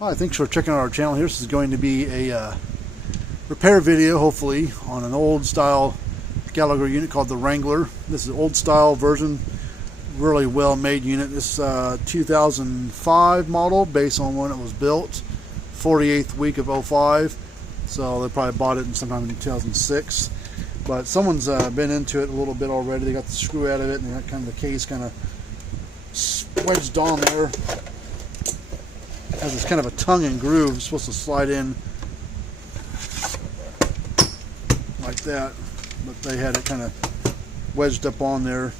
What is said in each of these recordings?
Hi, thanks for checking out our channel here. This is going to be a repair video, hopefully, on an old style Gallagher unit called the Wrangler. This is an old style version, really well made unit. This 2005 model, based on when it was built, 48th week of 05. So they probably bought it sometime in 2006. But someone's been into it a little bit already. They got the screw out of it, and they got kind of the case kind of wedged on there. Has this kind of a tongue and groove. It's supposed to slide in like that, but they had it kind of wedged up on there.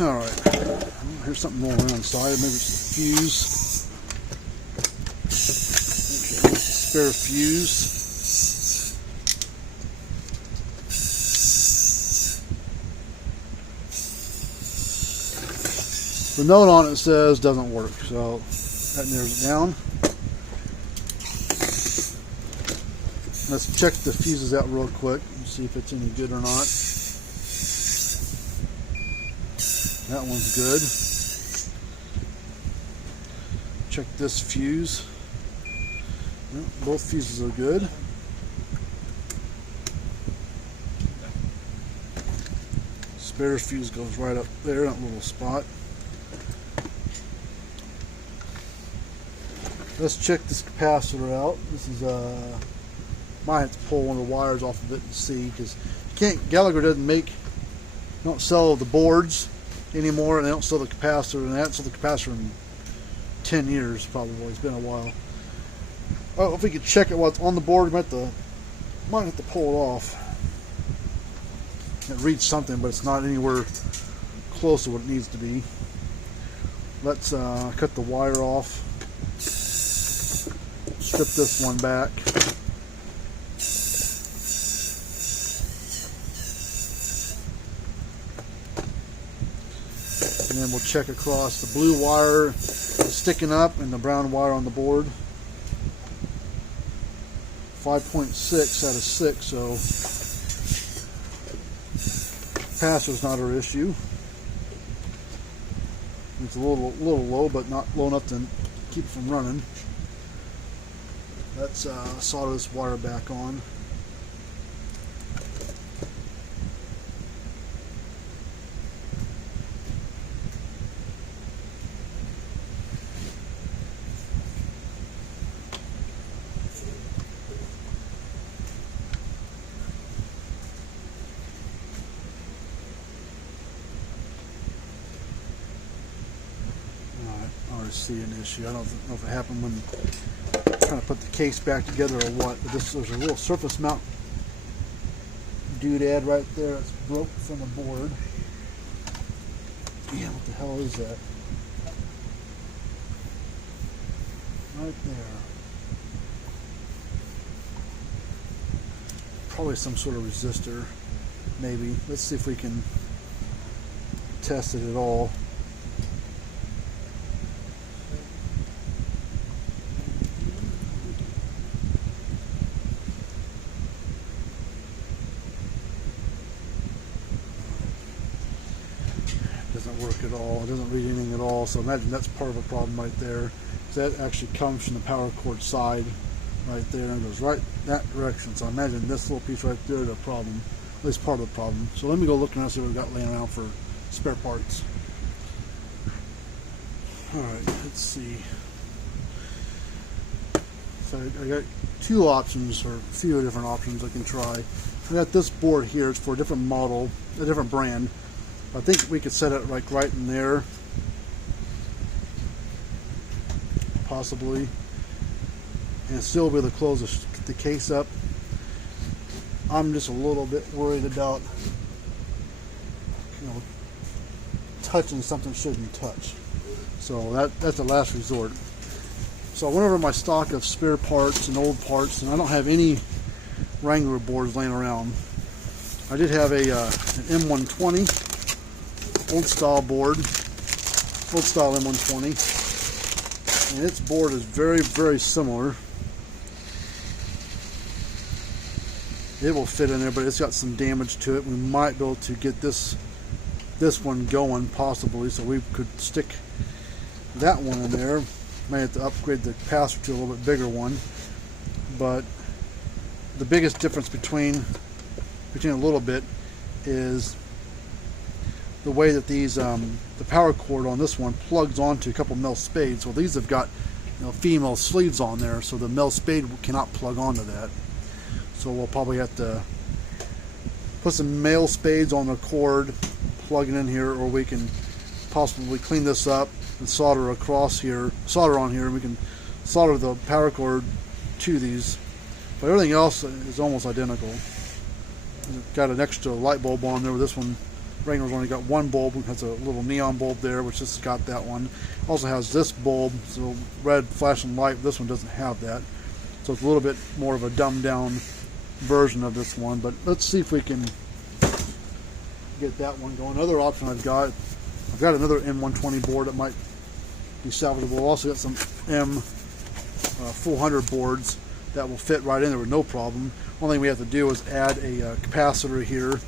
Alright, here's something more around inside. Maybe it's a fuse. Okay, here's a spare fuse. The note on it says doesn't work, so that narrows it down. Let's check the fuses out real quick and see if it's any good or not. That one's good. Check this fuse. Yep, both fuses are good. Spare fuse goes right up there, that little spot. Let's check this capacitor out. This is might have to pull one of the wires off of it and see, because Gallagher don't sell the boards anymore, and they don't sell the capacitor, and they haven't sold the capacitor in 10 years probably. It's been a while. Oh, if we could check it while it's on the board, we might have to pull it off. It reads something, but it's not anywhere close to what it needs to be. Let's cut the wire off. Strip this one back. And then we'll check across the blue wire sticking up and the brown wire on the board. 5.6 out of 6, so capacitor's not our issue. It's a little low, but not low enough to keep it from running. Let's solder this wire back on. I already see an issue. I don't know if it happened when trying to put the case back together or what, but there's a little surface mount doodad right there that's broke from the board. Yeah, what the hell is that? Right there. Probably some sort of resistor, maybe. Let's see if we can test it at all. Doesn't work at all. It doesn't read anything at all. So imagine that's part of a problem right there. So that actually comes from the power cord side right there and goes right that direction. So I imagine this little piece right there is a problem, at least part of the problem. So let me go look around and see what we've got laying around for spare parts. Alright, let's see. So I got two options, or a few different options I can try. I got this board here. It's for a different model, a different brand. I think we could set it like right in there, possibly, and still be able to close the case up. I'm just a little bit worried about, touching something shouldn't touch. So that's the last resort. So I went over my stock of spare parts and old parts, and I don't have any Wrangler boards laying around. I did have an M120. Old style board, old style M120, and its board is very, very similar. it will fit in there, but it's got some damage to it. We might be able to get this one going possibly, so we could stick that one in there. May have to upgrade the capacitor to a little bit bigger one, but the biggest difference between a little bit is the way that these the power cord on this one plugs onto a couple mil spades. Well, these have got, you know, female sleeves on there, so the mil spade cannot plug onto that. So we'll probably have to put some male spades on the cord, plug it in here, or we can possibly clean this up and solder across here, solder on here, and we can solder the power cord to these. But everything else is almost identical. Got an extra light bulb on there. With this one, Wrangler's only got one bulb. It has a little neon bulb there, which just got that one. Also has this bulb, so red flashing light. This one doesn't have that, so it's a little bit more of a dumbed down version of this one. But let's see if we can get that one going. Another option I've got another M120 board that might be salvageable. Also got some M400 boards that will fit right in there with no problem. Only thing we have to do is add a capacitor here,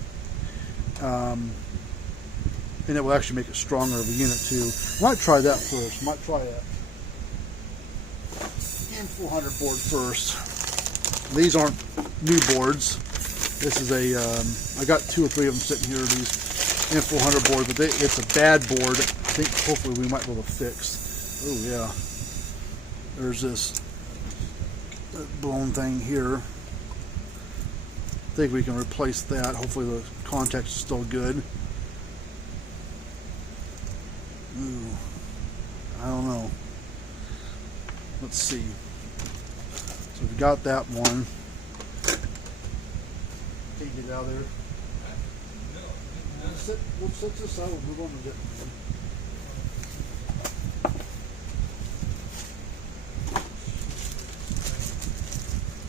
and it will actually make it stronger of a unit too. Might try that first. Might try that M400 board first. These aren't new boards. This is a I got 2 or 3 of them sitting here. These M400 boards, but it's a bad board. I think hopefully we might be able to fix. Oh yeah, there's this blown thing here. I think we can replace that. Hopefully the contacts are still good. Ooh, I don't know. Let's see. So we got that one. Can you get it out of there? We'll sit this out. We'll move on to a different one.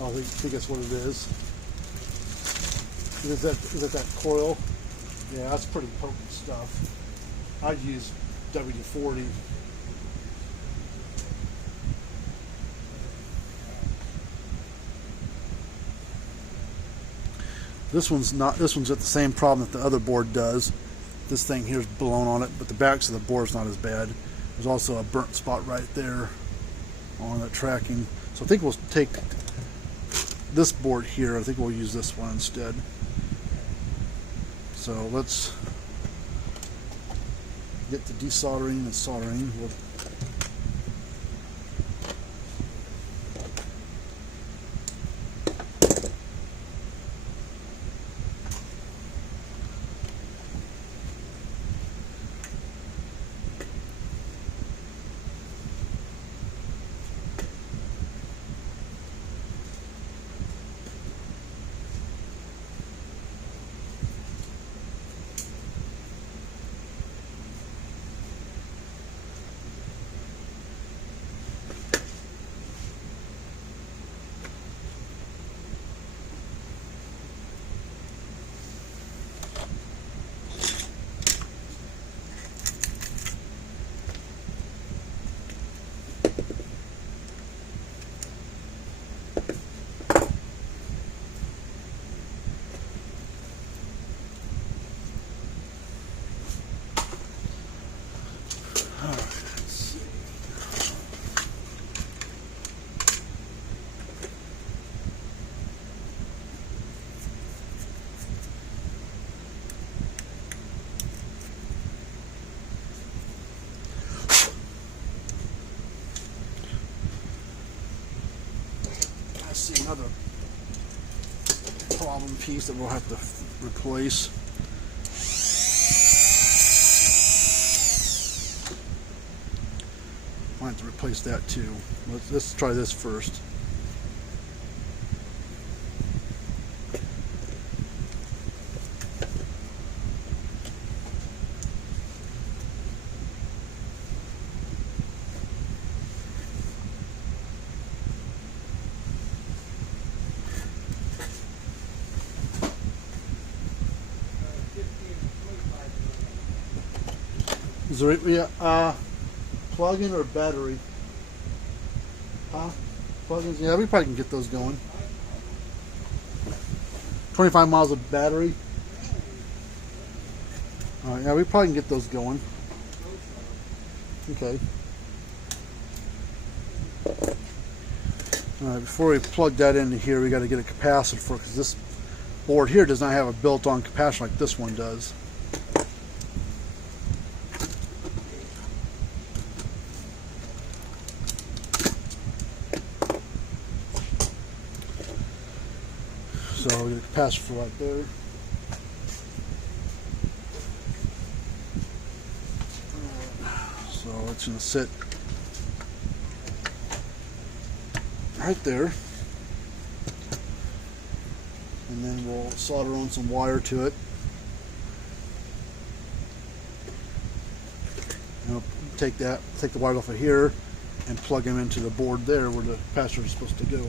I think that's what it is. Is that coil? Yeah, that's pretty potent stuff. I'd use WD-40. This one's got the same problem that the other board does. This thing here's blown on it, but the backs of the board's not as bad. There's also a burnt spot right there on that tracking. So I think we'll take this board here. I think we'll use this one instead. So let's get to desoldering and soldering. See another problem piece that we'll have to replace. Might have to replace that too. Let's try this first. Is there plug-in or battery? Huh? Plug-ins? Yeah, we probably can get those going. 25 miles of battery. All right, yeah, we probably can get those going. Okay. All right, before we plug that into here, we got to get a capacitor for it, because this board here does not have a built-on capacitor like this one does. So we get a capacitor right there. So it's going to sit right there, and then we'll solder on some wire to it. And we'll take the wire off of here and plug them into the board there where the capacitor is supposed to go.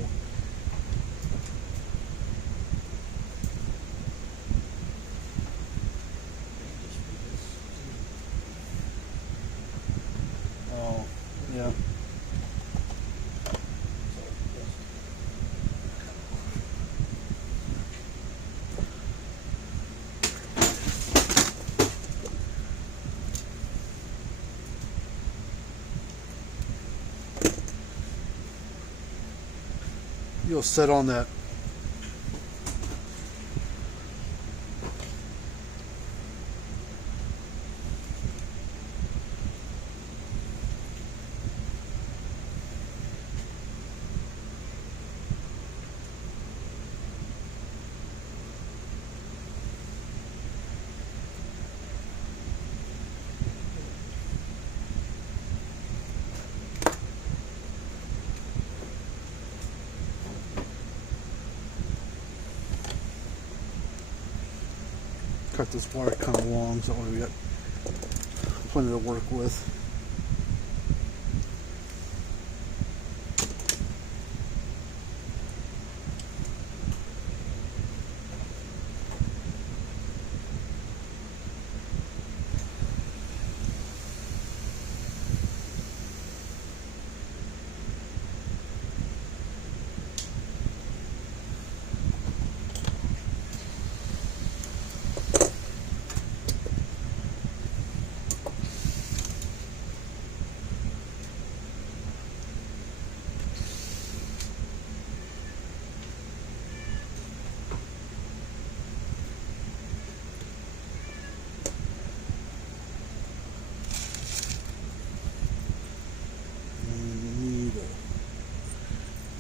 Oh, yeah. You'll set on that. Cut this wire kind of long, so that way we got plenty to work with.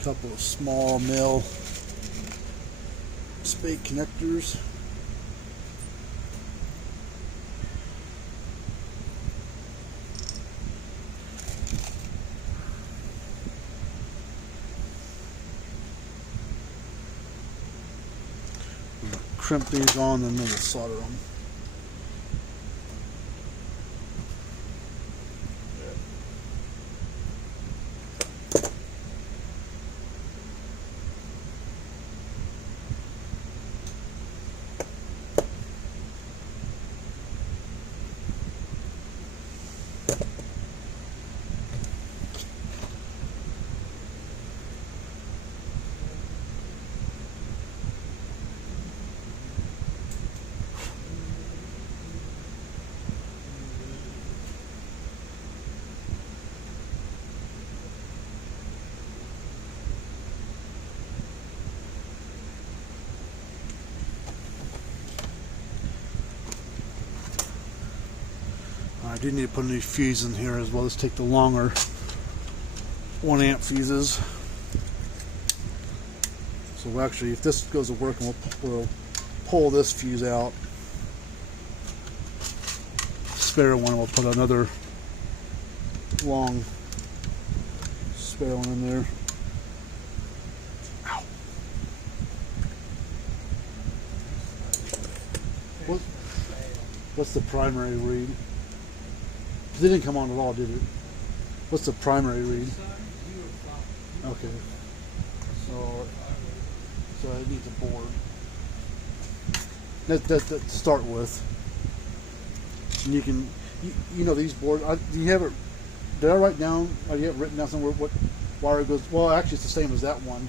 Couple of small mil spade connectors. I'm gonna crimp these on and then we'll solder them. I do need to put a new fuse in here as well. Let's take the longer 1 amp fuses. So actually, if this goes to work, we'll pull this fuse out. Spare one, we'll put another long spare one in there. Ow. What's the primary read? It didn't come on at all, did it? What's the primary read? Okay. So it needs a board. That to start with. And you can, you know these boards. Do you have it? Did I write down? Or do you have it written down somewhere what wire goes? Well, actually, it's the same as that one.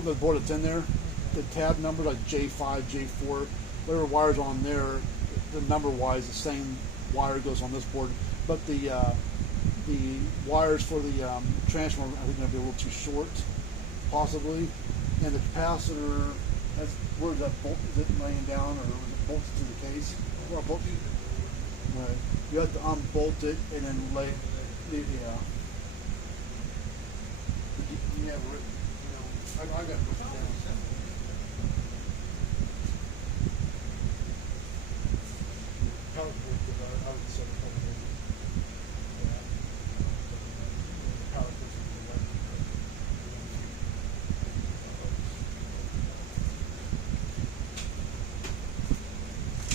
the board that's in there, the tab number like J5, J4, whatever wires on there, the number wise, the same wire goes on this board. But the wires for the transformer, I think, are going to be a little too short, possibly. And the capacitor, where's that bolt? Is it laying down, or is it bolted to the case? Or bolt? Right. You have to unbolt it and then lay. Yeah. You have written, I got to put it down. Power cord, I would set it up. Power cord.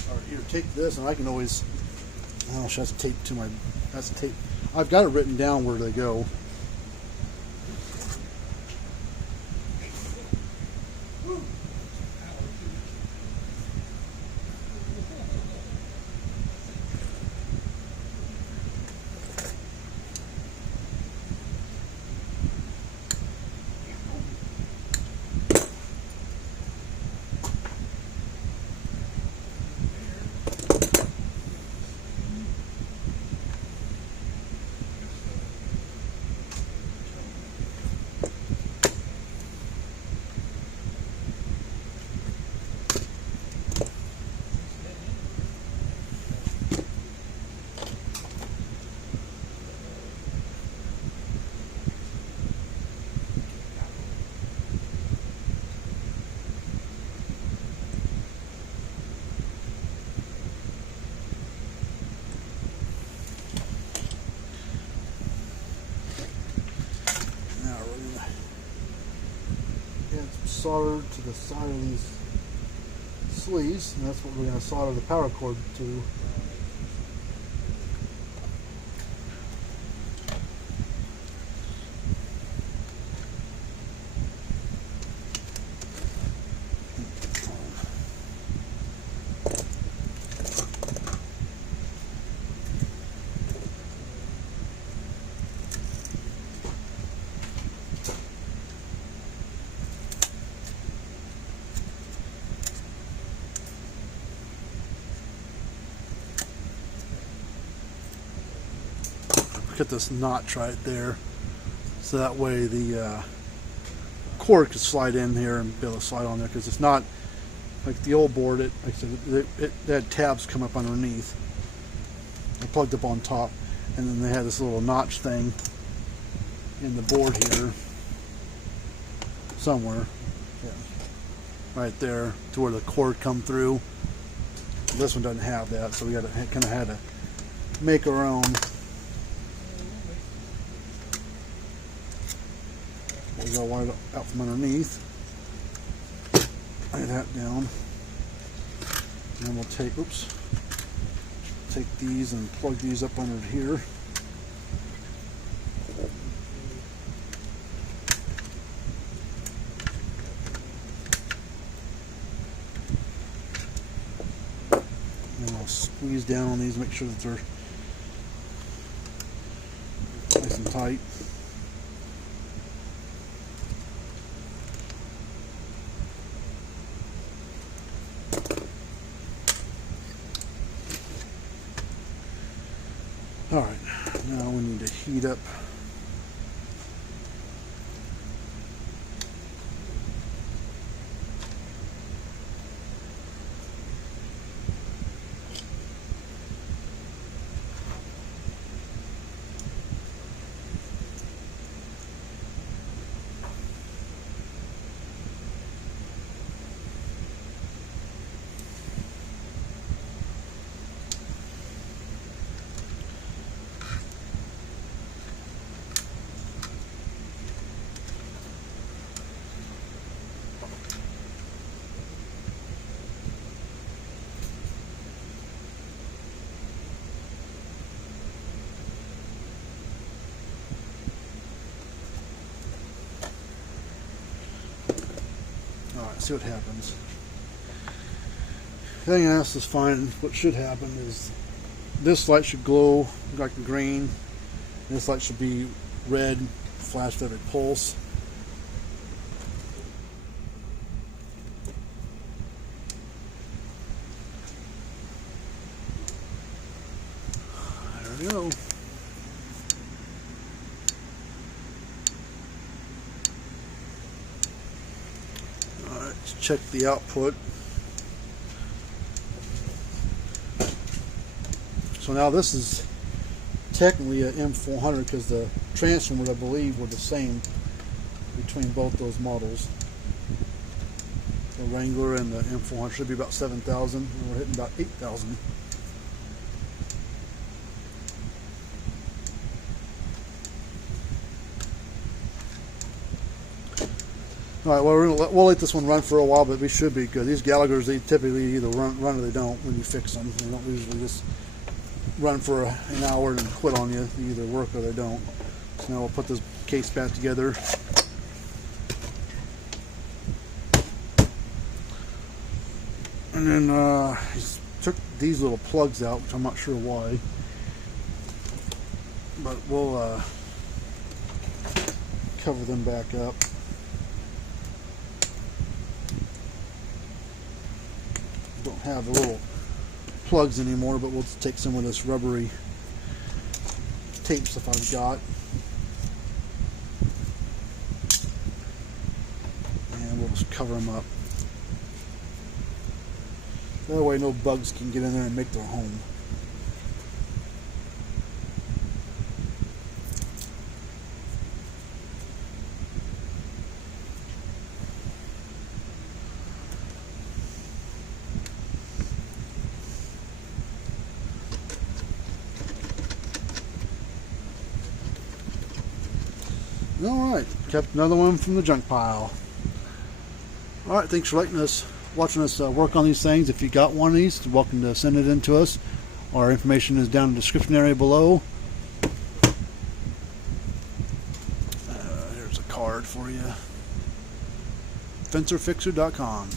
All right, here, take this, and I can always. Oh, that's taped to my. That's tape. I've got it written down where they go. Solder to the side of these sleeves, and that's what we're going to solder the power cord to. Get this notch right there, so that way the cord could slide in here and be able to slide on there, because it's not like the old board. Like I said, it had tabs come up underneath. I plugged up on top, and then they had this little notch thing in the board here somewhere, yeah, right there, to where the cord come through. This one doesn't have that, so we got to kind of had to make our own. We got wire out from underneath. Lay that down. And then we'll take these and plug these up under here. And I'll squeeze down on these, make sure that they're nice and tight. All right, now we need to heat up see what happens. Everything else is fine. What should happen is this light should glow like green. This light should be red, flash every pulse. Alright, let's check the output. So now this is technically an M400 because the transformers, I believe, were the same between both those models. The Wrangler and the M400 should be about 7,000, and we're hitting about 8,000. Alright, well, we'll let this one run for a while, but we should be good. These Gallaghers, they typically either run or they don't when you fix them. They don't usually just run for an hour and quit on you. They either work or they don't. So now we'll put this case back together. And then just took these little plugs out, which I'm not sure why. But we'll cover them back up. Don't have the little plugs anymore, but we'll just take some of this rubbery tape stuff I've got, and we'll just cover them up. That way no bugs can get in there and make their home. Alright, kept another one from the junk pile. Alright, thanks for watching us work on these things. If you got one of these, you're welcome to send it in to us. Our information is down in the description area below. Here's a card for you. Fencerfixer.com.